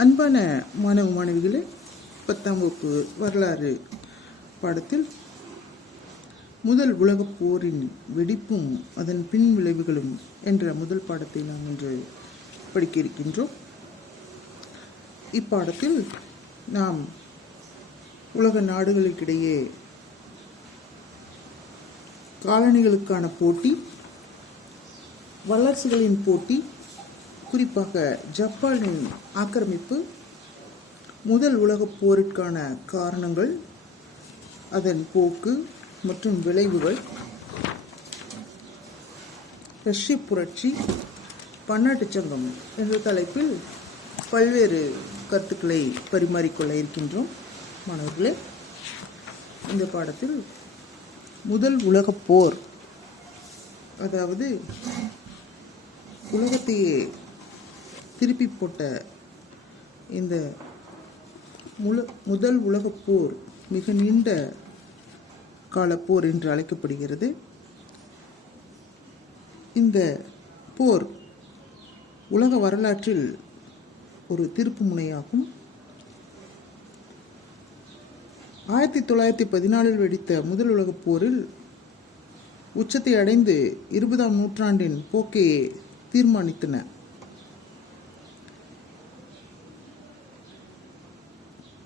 அன்பான மாணவ மாணவிகளே, 10ஆம் வகுப்பு வரலாறு பாடத்தில் முதல் உலகப் போரின் வெடிப்பும் அதன் பின் விளைவுகளும் என்ற முதல் பாடத்தை நாம் இன்று படிக்க இருக்கின்றோம். இப்பாடத்தில் நாம் உலக நாடுகளுக்கிடையே காலனிகளுக்கான போட்டி, வல்லரசுகளின் போட்டி, குறிப்பாக ஜப்பானின் ஆக்கிரமிப்பு, முதல் உலகப் போரிற்கான காரணங்கள், அதன் போக்கு மற்றும் விளைவுகள், ரஷ்ய புரட்சி, பன்னாட்டுச் சங்கம் என்ற தலைப்பில் பல்வேறு கருத்துக்களை பரிமாறிக்கொள்ள இருக்கின்றோம். மாணவர்களே, இந்த பாடத்தில் முதல் உலகப் போர், அதாவது உலகத்தையே திருப்பி போட்ட இந்த முதல் உலகப் போர் மிக நீண்ட கால போர் என்று அழைக்கப்படுகிறது. இந்த போர் உலக வரலாற்றில் ஒரு திருப்பு முனையாகும். 1914 வெடித்த முதல் உலகப் போரில் உச்சத்தை அடைந்து 20ஆம் நூற்றாண்டின் போக்கையே தீர்மானித்தன.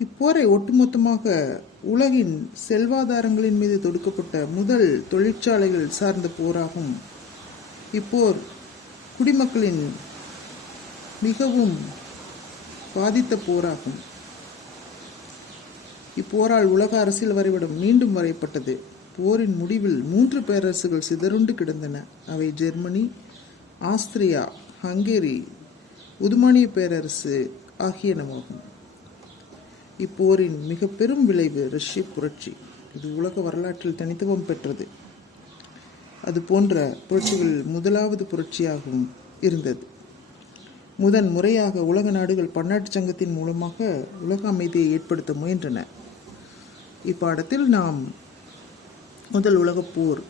இப்போரை ஒட்டுமொத்தமாக உலகின் செல்வாதாரங்களின் மீது தொடுக்கப்பட்ட முதல் தொழிற்சாலைகள் சார்ந்த போராகும். இப்போர் குடிமக்களின் மிகவும் பாதித்த போராகும். இப்போரால் உலக அரசியல் வரைபடம் மீண்டும் வரையப்பட்டது. போரின் முடிவில் 3 பேரரசுகள் சிதறுண்டு கிடந்தன. அவை ஜெர்மனி, ஆஸ்திரியா, ஹங்கேரி, உதுமானிய பேரரசு ஆகியனவாகும். இப்போரின் மிக பெரும் விளைவு ரஷ்ய புரட்சி. இது உலக வரலாற்றில் தனித்துவம் பெற்றது. அது போன்ற புரட்சிகள் முதலாவது புரட்சியாகவும் இருந்தது. முதன் முறையாக உலக நாடுகள் பன்னாட்டுச் சங்கத்தின் மூலமாக உலக அமைதியை ஏற்படுத்த முயன்றன. இப்பாடத்தில் நாம் முதல் உலகப் போர்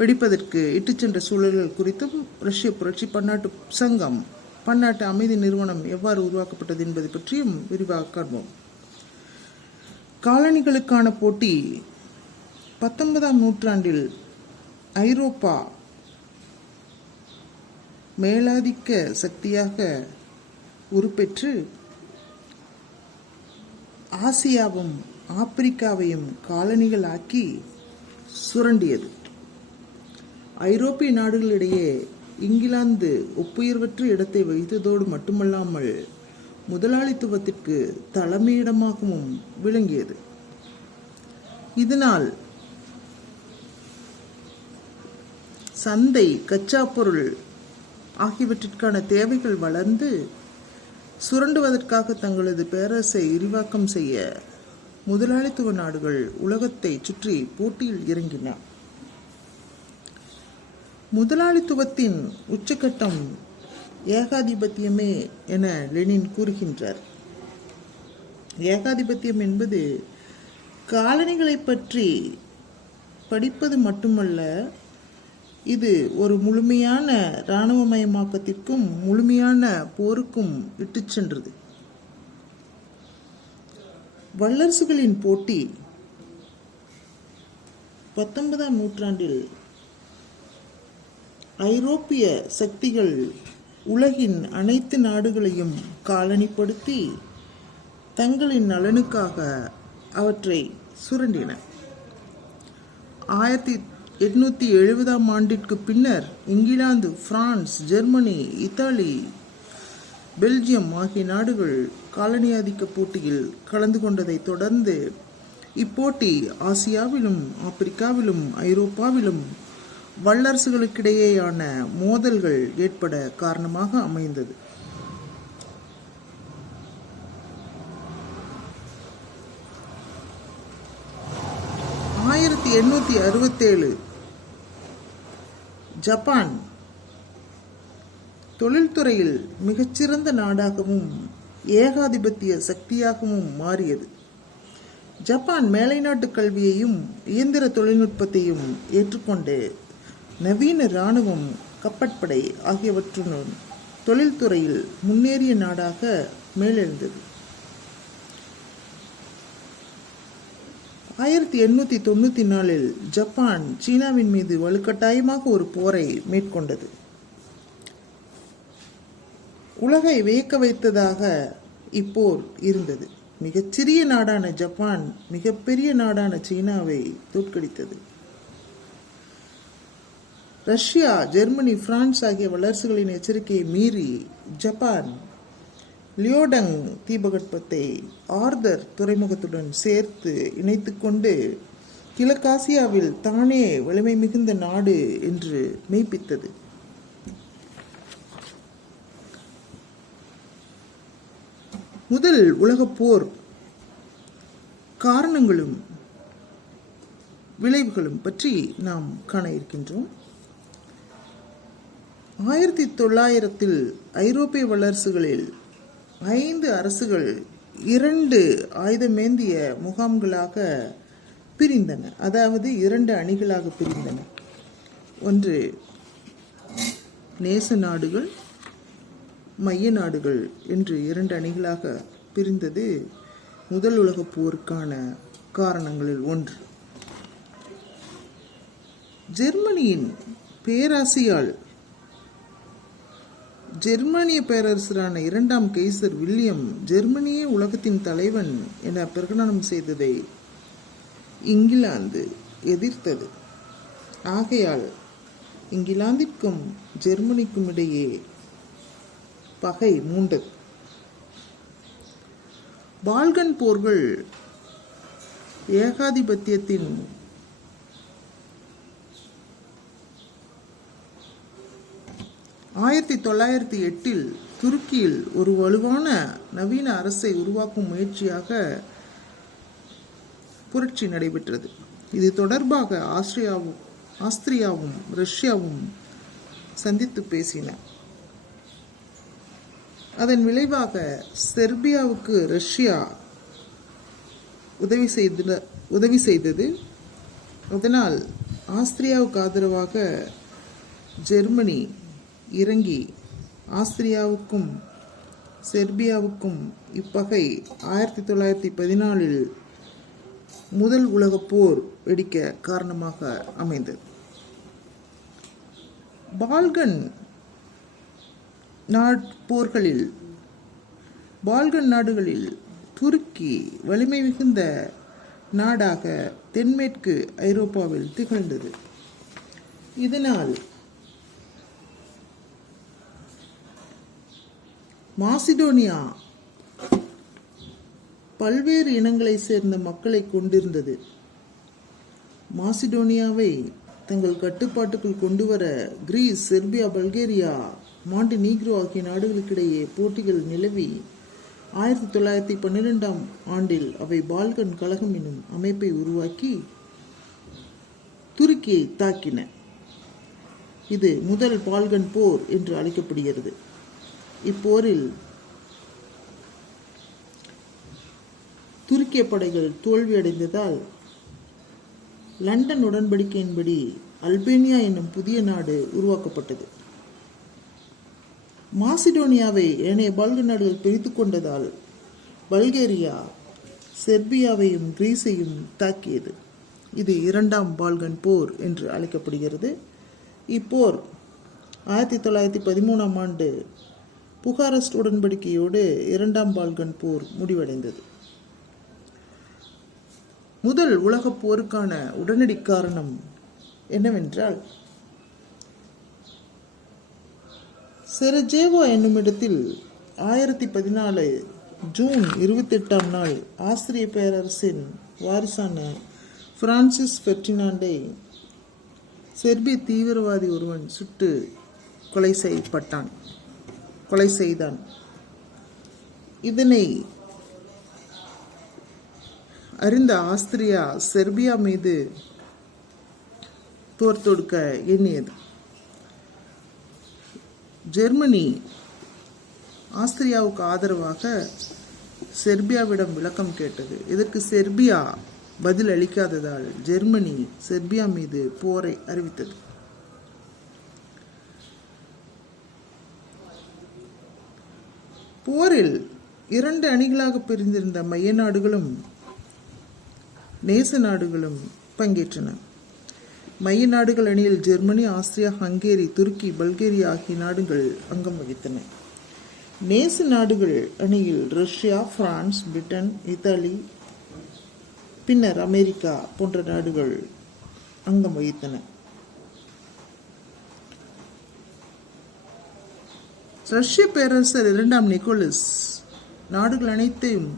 வெடிப்பதற்கு இட்டுச் சென்ற சூழல்கள் குறித்தும், ரஷ்ய புரட்சி, பன்னாட்டு சங்கம், பன்னாட்டு அமைதி நிறுவனம் எவ்வாறு உருவாக்கப்பட்டது என்பதை பற்றியும் விரிவாக காண்போம். காலனிகளுக்கான போட்டி 19ஆம் நூற்றாண்டில் ஐரோப்பா மேலாதிக்க சக்தியாக உருப்பெற்று ஆசியாவும் ஆப்பிரிக்காவையும் காலனிகளாக்கி சுரண்டியது. ஐரோப்பிய நாடுகளிடையே இங்கிலாந்து ஒப்புயர்வற்ற இடத்தை வகித்ததோடு மட்டுமல்லாமல் முதலாளித்துவத்திற்கு தலைமையிடமாகவும் விளங்கியது. இதனால் சந்தை, கச்சா பொருள் ஆகியவற்றிற்கான தேவைகள் வளர்ந்து சுரண்டுவதற்காக தங்களது பேரரசை விரிவாக்கம் செய்ய முதலாளித்துவ நாடுகள் உலகத்தை சுற்றி போட்டியில் இறங்கின. முதலாளித்துவத்தின் உச்சகட்டம் ஏகாதிபத்தியமே என லெனின் கூறுகின்றார். ஏகாதிபத்தியம் என்பது காலனிகளை பற்றி படிப்பது மட்டுமல்ல, இது ஒரு முழுமையான இராணுவமயமாக்கத்திற்கும் முழுமையான போருக்கும் இட்டுச் சென்றது. வல்லரசுகளின் போட்டி 19ஆம் நூற்றாண்டில் ஐரோப்பிய சக்திகள் உலகின் அனைத்து நாடுகளையும் காலனிப்படுத்தி தங்களின் நலனுக்காக அவற்றை சுரண்டின. 1870ஆம் ஆண்டிற்கு பின்னர் England, France, Germany, Italy, Belgium ஆகிய நாடுகள் காலனியாதிக்க போட்டியில் கலந்து கொண்டதை தொடர்ந்து இப்போட்டி ஆசியாவிலும் ஆப்பிரிக்காவிலும் ஐரோப்பாவிலும் வல்லரசுகளுக்கிடையேயான மோதல்கள் ஏற்பட காரணமாக அமைந்தது. ஜப்பான் தொழில்துறையில் மிகச்சிறந்த நாடாகவும் ஏகாதிபத்திய சக்தியாகவும் மாறியது. ஜப்பான் மேலை நாட்டு கல்வியையும் இயந்திர தொழில்நுட்பத்தையும் ஏற்றுக்கொண்டு நவீன இராணுவம், கப்பற்படை ஆகியவற்றுடன் தொழில்துறையில் முன்னேறிய நாடாக மேலெழுந்தது. 1894 ஜப்பான் சீனாவின் மீது வலுக்கட்டாயமாக ஒரு போரை மேற்கொண்டது. உலகை வியக்க வைத்ததாக இப்போர் இருந்தது. மிகச்சிறிய நாடான ஜப்பான் மிகப்பெரிய நாடான சீனாவை தோற்கடித்தது. ரஷ்யா, ஜெர்மனி, பிரான்ஸ் ஆகிய வல்லரசுகளின் எச்சரிக்கையை மீறி ஜப்பான் லியோடங் தீபகற்பத்தை ஆர்தர் துறைமுகத்துடன் சேர்த்து இணைத்துக்கொண்டு கிழக்காசியாவில் தானே வலிமை மிகுந்த நாடு என்று மெய்ப்பித்தது. முதல் உலகப் போர் காரணங்களும் விளைவுகளும் பற்றி நாம் காண இருக்கின்றோம். 1900 ஐரோப்பிய வல்லரசுகளில் 5 அரசுகள் 2 ஆயுதமேந்திய முகாம்களாக பிரிந்தன. அதாவது 2 அணிகளாக பிரிந்தன. ஒன்று நேச நாடுகள், மைய நாடுகள் என்று 2 அணிகளாக பிரிந்தது முதல் உலகப் போருக்கான காரணங்களில் ஒன்று. ஜெர்மனியின் பேராசையால் ஜெர்மானிய பேரரசரான 2ஆம் கைசர் வில்லியம் ஜெர்மனியே உலகத்தின் தலைவன் என பிரகடனம் செய்ததை இங்கிலாந்து எதிர்த்தது. ஆகையால் இங்கிலாந்திற்கும் ஜெர்மனிக்கும் இடையே பகை மூண்டது. பால்கன் போர்கள் ஏகாதிபத்தியத்தின் ஆயிரத்தி 1908 துருக்கியில் ஒரு வலுவான நவீன அரசை உருவாக்கும் முயற்சியாக புரட்சி நடைபெற்றது. இது தொடர்பாக ஆஸ்திரியாவும் ரஷ்யாவும் சந்தித்து பேசின. அதன் விளைவாக செர்பியாவுக்கு ரஷ்யா உதவி செய்தது. அதனால் ஆஸ்திரியாவுக்கு ஆதரவாக ஜெர்மனி இறங்கி ஆஸ்திரியாவுக்கும் செர்பியாவுக்கும் இப்பகை 1914 முதல் உலகப் போர் வெடிக்க காரணமாக அமைந்தது. பால்கன் நாடுகளில் துருக்கி வலிமை மிகுந்த நாடாக தென்மேற்கு ஐரோப்பாவில் திகழ்ந்தது. இதனால் மாசிடோனியா பல்வேறு இனங்களை சேர்ந்த மக்களை கொண்டிருந்தது. மாசிடோனியாவை தங்கள் கட்டுப்பாட்டுக்குள் கொண்டுவர கிரீஸ், செர்பியா, பல்கேரியா, மாண்டினீக்ரோ ஆகிய நாடுகளுக்கிடையே போட்டிகள் நிலவி 1912ஆம் ஆண்டில் அவை பால்கன் கழகம் எனும் அமைப்பை உருவாக்கி துருக்கியை தாக்கின. இது முதல் பால்கன் போர் என்று அழைக்கப்படுகிறது. இப்போரில் துருக்கிய படைகள் தோல்வியடைந்ததால் லண்டன் உடன்படிக்கையின்படி அல்பேனியா என்னும் புதிய நாடு உருவாக்கப்பட்டது. மாசிடோனியாவை ஏனைய பால்கன் நாடுகள் பிரித்து கொண்டதால் பல்கேரியா செர்பியாவையும் கிரீஸையும் தாக்கியது. இது 2ஆம் பால்கன் போர் என்று அழைக்கப்படுகிறது. இப்போர் 1913ஆம் ஆண்டு புகாரெஸ்ட் உடன்படிக்கையோடு 2ஆம் பால்கன் போர் முடிவடைந்தது. முதல் உலகப் போருக்கான உடனடி காரணம் என்னவென்றால், செரஜேவோ என்னும் இடத்தில் 1014 ஜூன் 28ஆம் நாள் ஆஸ்திரிய பேரரசின் வாரிசான பிரான்சிஸ் பெர்டினாண்டை செர்பிய தீவிரவாதி ஒருவன் சுட்டு கொலை செய்தான். இதனை அறிந்த ஆஸ்திரியா செர்பியா மீது போர் தொடுக்க எண்ணியது. ஜெர்மனி ஆஸ்திரியாவுக்கு ஆதரவாக செர்பியாவிடம் விளக்கம் கேட்டது. இதற்கு செர்பியா பதில் அளிக்காததால் ஜெர்மனி செர்பியா மீது போரை அறிவித்தது. போரில் 2 அணிகளாக பிரிந்திருந்த மைய நாடுகளும் நேச நாடுகளும் பங்கேற்றன. மைய நாடுகள் அணியில் ஜெர்மனி, ஆஸ்திரியா, ஹங்கேரி, துருக்கி, பல்கேரியா ஆகிய நாடுகள் அங்கம் வகித்தன. நேச நாடுகள் அணியில் ரஷ்யா, பிரான்ஸ், பிரிட்டன், இத்தாலி, பின்னர் அமெரிக்கா போன்ற நாடுகள் அங்கம் வகித்தன. ரஷ்ய பேரரசர் 2ஆம் நிக்கோலஸ் நாடுகள் அனைத்தையும்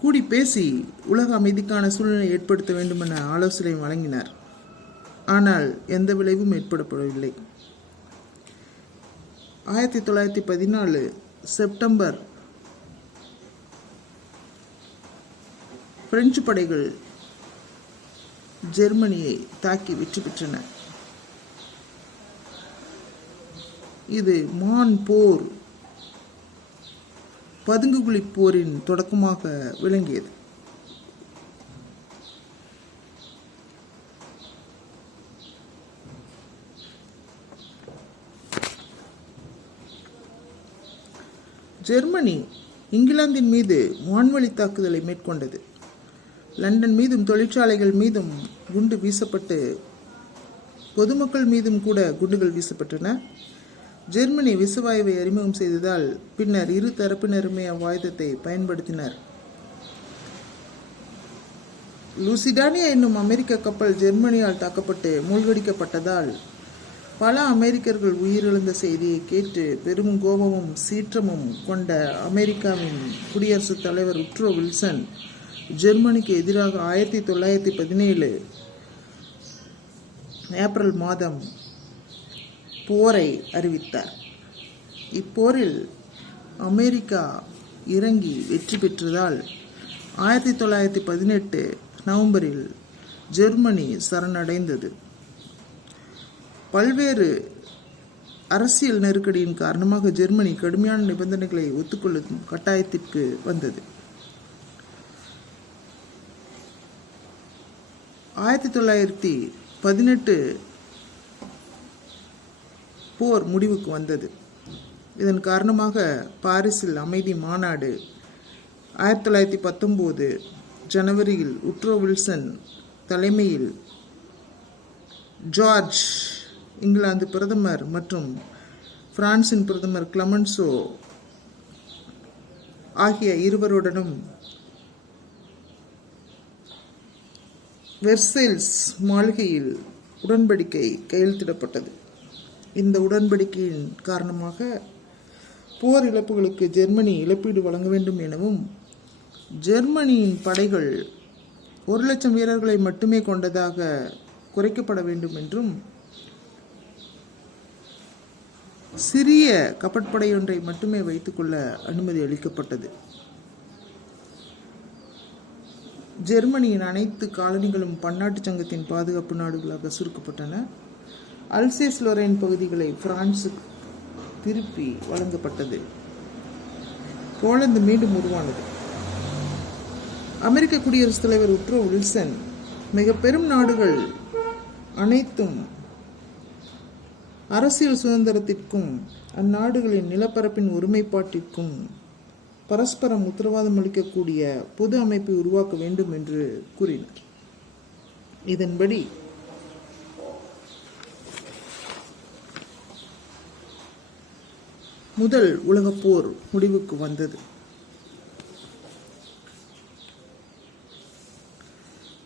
கூடி பேசி உலக அமைதிக்கான சூழ்நிலை ஏற்படுத்த வேண்டுமென ஆலோசனை வழங்கினார். ஆனால் எந்த விளைவும் ஏற்படப்படவில்லை. 1914 செப்டம்பர் பிரெஞ்சு படைகள் ஜெர்மனியை தாக்கி வெற்றி பெற்றன. இது மான் போர், பதுங்குகுழி போரின் தொடக்கமாக விளங்கியது. ஜெர்மனி இங்கிலாந்தின் மீது வான்வழி தாக்குதலை மேற்கொண்டது. லண்டன் மீதும் தொழிற்சாலைகள் மீதும் குண்டு வீசப்பட்டு பொதுமக்கள் மீதும் கூட குண்டுகள் வீசப்பட்டன. ஜெர்மனி விசவாயுவை அறிமுகம் செய்ததால் பின்னர் இரு தரப்பினருமே அவ்வாயுதத்தை பயன்படுத்தினர். லூசிடானியா என்னும் அமெரிக்க கப்பல் ஜெர்மனியால் தாக்கப்பட்டு மூழ்கடிக்கப்பட்டதால் பல அமெரிக்கர்கள் உயிரிழந்த செய்தியை கேட்டு பெரும் கோபமும் சீற்றமும் கொண்ட அமெரிக்காவின் குடியரசுத் தலைவர் உட்ரோ வில்சன் ஜெர்மனிக்கு எதிராக 1917 ஏப்ரல் மாதம் போரை அறிவித்தார். இப்போரில் அமெரிக்கா இறங்கி வெற்றி பெற்றதால் 1918 நவம்பரில் ஜெர்மனி சரணடைந்தது. பல்வேறு அரசியல் நெருக்கடியின் காரணமாக ஜெர்மனி கடுமையான நிபந்தனைகளை ஒத்துக்கொள்ளும் கட்டாயத்திற்கு வந்தது. 1918 போர் முடிவுக்கு வந்தது. இதன் காரணமாக பாரிஸில் அமைதி மாநாடு 1919 ஜனவரியில் உட்ரோ வில்சன் தலைமையில் ஜார்ஜ் இங்கிலாந்து பிரதமர் மற்றும் பிரான்சின் பிரதமர் கிளமென்சோ ஆகிய இருவருடனும் வெர்சைல்ஸ் மாளிகையில் உடன்படிக்கை கையெழுத்திடப்பட்டது. இந்த உடன்படிக்கையின் காரணமாக போர் இழப்புகளுக்கு ஜெர்மனி இழப்பீடு வழங்க வேண்டும் எனவும், ஜெர்மனியின் படைகள் 1,00,000 வீரர்களை மட்டுமே கொண்டதாக குறைக்கப்பட வேண்டும் என்றும், சிறிய கப்பற்படையொன்றை மட்டுமே வைத்துக்கொள்ள அனுமதி அளிக்கப்பட்டது. ஜெர்மனியின் அனைத்து காலனிகளும் பன்னாட்டு சங்கத்தின் பாதுகாப்பு நாடுகளாக சுருக்கப்பட்டன. அல்சேஸ் லொரைன் பகுதிகளை பிரான்சுக்கு திருப்பி வழங்கப்பட்டது. போலந்து மீண்டும் உருவானது. அமெரிக்க குடியரசுத் தலைவர் உட்ரோ வில்சன் மிக பெரும் நாடுகள் அனைத்தும் அரசியல் சுதந்திரத்திற்கும் அந்நாடுகளின் நிலப்பரப்பின் ஒருமைப்பாட்டிற்கும் பரஸ்பரம் உத்தரவாதம் அளிக்கக்கூடிய பொது அமைப்பை உருவாக்க வேண்டும் என்று கூறினார். இதன்படி முதல் உலகப் போர் முடிவுக்கு வந்தது.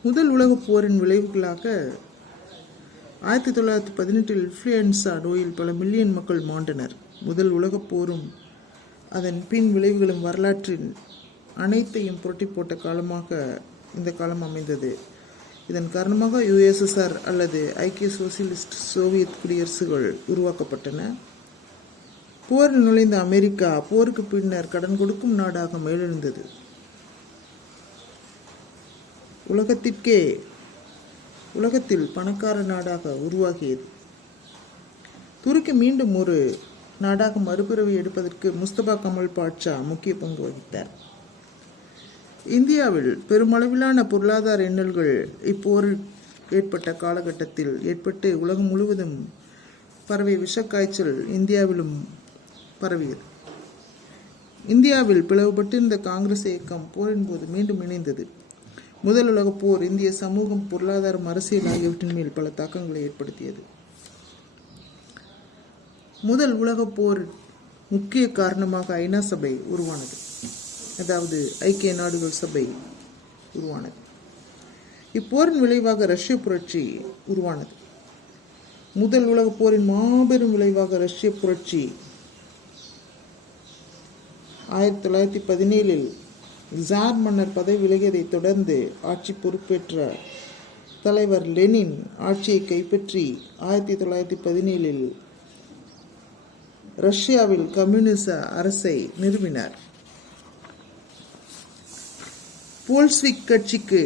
முதல் உலகப் போரின் விளைவுகளாக 1918 இன்ஃப்ளூயன்சா நோயில் பல மில்லியன் மக்கள் மாண்டனர். முதல் உலகப் போரும் அதன் பின் விளைவுகளும் வரலாற்றின் அனைத்தையும் புரட்டி போட்ட காலமாக இந்த காலம் அமைந்தது. இதன் காரணமாக USSR அல்லது ஐக்கிய சோசியலிஸ்ட் சோவியத் குடியரசுகள் உருவாக்கப்பட்டன. போரில் நுழைந்த அமெரிக்கா போருக்கு பின்னர் கடன் கொடுக்கும் நாடாக மேலெழுந்தது. உலகத்தில் பணக்கார நாடாக உருவாகியது. துருக்கி மீண்டும் ஒரு நாடாக மறுபிறவி எடுப்பதற்கு முஸ்தபா கமல் பாட்ஷா முக்கிய பங்கு வகித்தார். இந்தியாவில் பெருமளவிலான பொருளாதார இன்னல்கள் இப்போரில் ஏற்பட்ட காலகட்டத்தில் ஏற்பட்டு உலகம் முழுவதும் பரவிய விஷக்காய்ச்சல் இந்தியாவிலும் பரவியது. இந்தியாவில் பிளவுபட்டிருந்த காங்கிரஸ் இயக்கம் போரின் போது மீண்டும் இணைந்தது. முதல் உலகப் போர் இந்திய சமூகம், பொருளாதாரம், அரசியல் ஆகியவற்றின் மேல் பல தாக்கங்களை ஏற்படுத்தியது. முதல் உலகப் போர் முக்கிய காரணமாக ஐநா சபை உருவானது, அதாவது ஐக்கிய நாடுகள் சபை உருவானது. இப்போரின் விளைவாக ரஷ்ய புரட்சி உருவானது. முதல் உலகப் போரின் மாபெரும் விளைவாக ரஷ்ய புரட்சி 1917 ஜார் மன்னர் பதவி விலகியதைத் தொடர்ந்து ஆட்சி பொறுப்பேற்ற தலைவர் லெனின் ஆட்சியை கைப்பற்றி 1917 ரஷ்யாவில் கம்யூனிச அரசை நிறுவினார். போல்ஸ்விக் கட்சிக்கு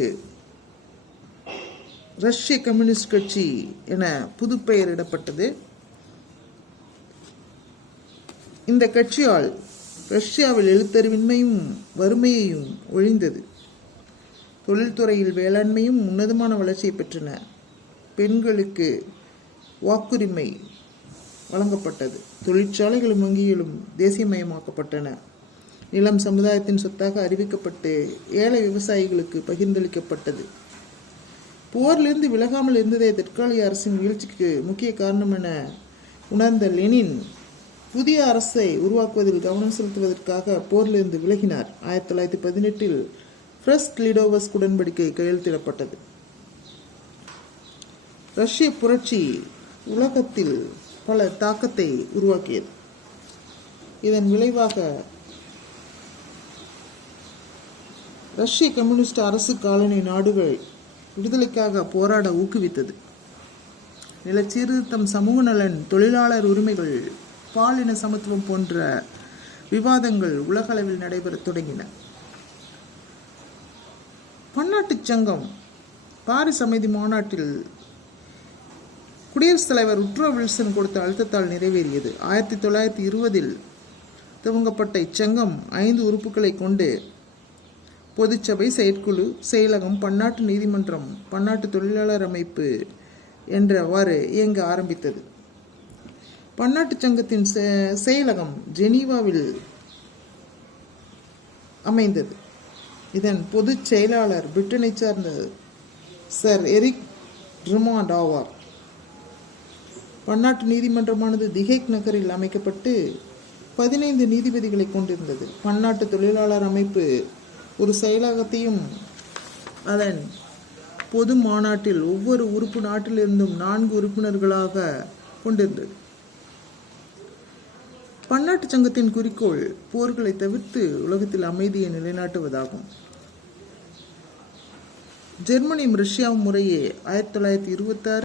ரஷ்ய கம்யூனிஸ்ட் கட்சி என புது பெயரிடப்பட்டது. இந்த கட்சியால் ரஷ்யாவில் எழுத்தறிவின்மையும் வறுமையையும் ஒழிந்தது. தொழில்துறையில் வேளாண்மையும் உன்னதமான வளர்ச்சியை பெற்றன. பெண்களுக்கு வாக்குரிமை வழங்கப்பட்டது. தொழிற்சாலைகளும் வங்கிகளும் தேசியமயமாக்கப்பட்டன. நிலம் சமுதாயத்தின் சொத்தாக அறிவிக்கப்பட்டு ஏழை விவசாயிகளுக்கு பகிர்ந்தளிக்கப்பட்டது. போரிலிருந்து விலகாமல் இருந்ததே தற்காலிக அரசின் வீழ்ச்சிக்கு முக்கிய காரணம் என உணர்ந்த லெனின் புதிய அரசை உருவாக்குவதில் கவனம் செலுத்துவதற்காக போரிலிருந்து விலகினார். 1918 பிரஸ்ட்-லிடோவஸ்க் உடன்படிக்கை கையெழுத்திடப்பட்டது. ரஷ்ய புரட்சி உலகத்தில் பல தாக்கத்தை உருவாக்கியது. இதன் விளைவாக ரஷ்ய கம்யூனிஸ்ட் அரசு காலனி நாடுகள் விடுதலைக்காக போராட ஊக்குவித்தது. நிலச்சீர்திருத்தம், சமூக நலன், தொழிலாளர் உரிமைகள், பாலின சமத்துவம் போன்ற விவாதங்கள் உலகளவில் நடைபெறத் தொடங்கின. பன்னாட்டுச் சங்கம் பாரிஸ் அமைதி மாநாட்டில் குடியரசுத் தலைவர் உட்ரோ வில்சன் கொடுத்த அழுத்தத்தால் நிறைவேறியது. 1920 துவங்கப்பட்ட இச்சங்கம் 5 உறுப்புகளை கொண்டு பொதுச்சபை, செயற்குழு, செயலகம், பன்னாட்டு நீதிமன்றம், பன்னாட்டு தொழிலாளர் அமைப்பு என்றவாறு இயங்க ஆரம்பித்தது. பன்னாட்டு சங்கத்தின் செயலகம் ஜெனீவாவில் அமைந்தது. இதன் பொதுச் செயலாளர் பிரிட்டனை சார்ந்த சர் எரிக் ட்ருமாண்ட் ஆவார். பன்னாட்டு நீதிமன்றமானது திஹேக் நகரில் அமைக்கப்பட்டு 15 நீதிபதிகளை கொண்டிருந்தது. பன்னாட்டு தொழிலாளர் அமைப்பு ஒரு செயலகத்தையும் அதன் பொது மாநாட்டில் ஒவ்வொரு உறுப்பு நாட்டிலிருந்தும் 4 உறுப்பினர்களாக கொண்டிருந்தது. பன்னாட்டு சங்கத்தின் குறிக்கோள் போர்களை தவிர்த்து உலகத்தில் அமைதியை நிலைநாட்டுவதாகும். ஜெர்மனியும் ரஷ்யாவும் முறையே 1926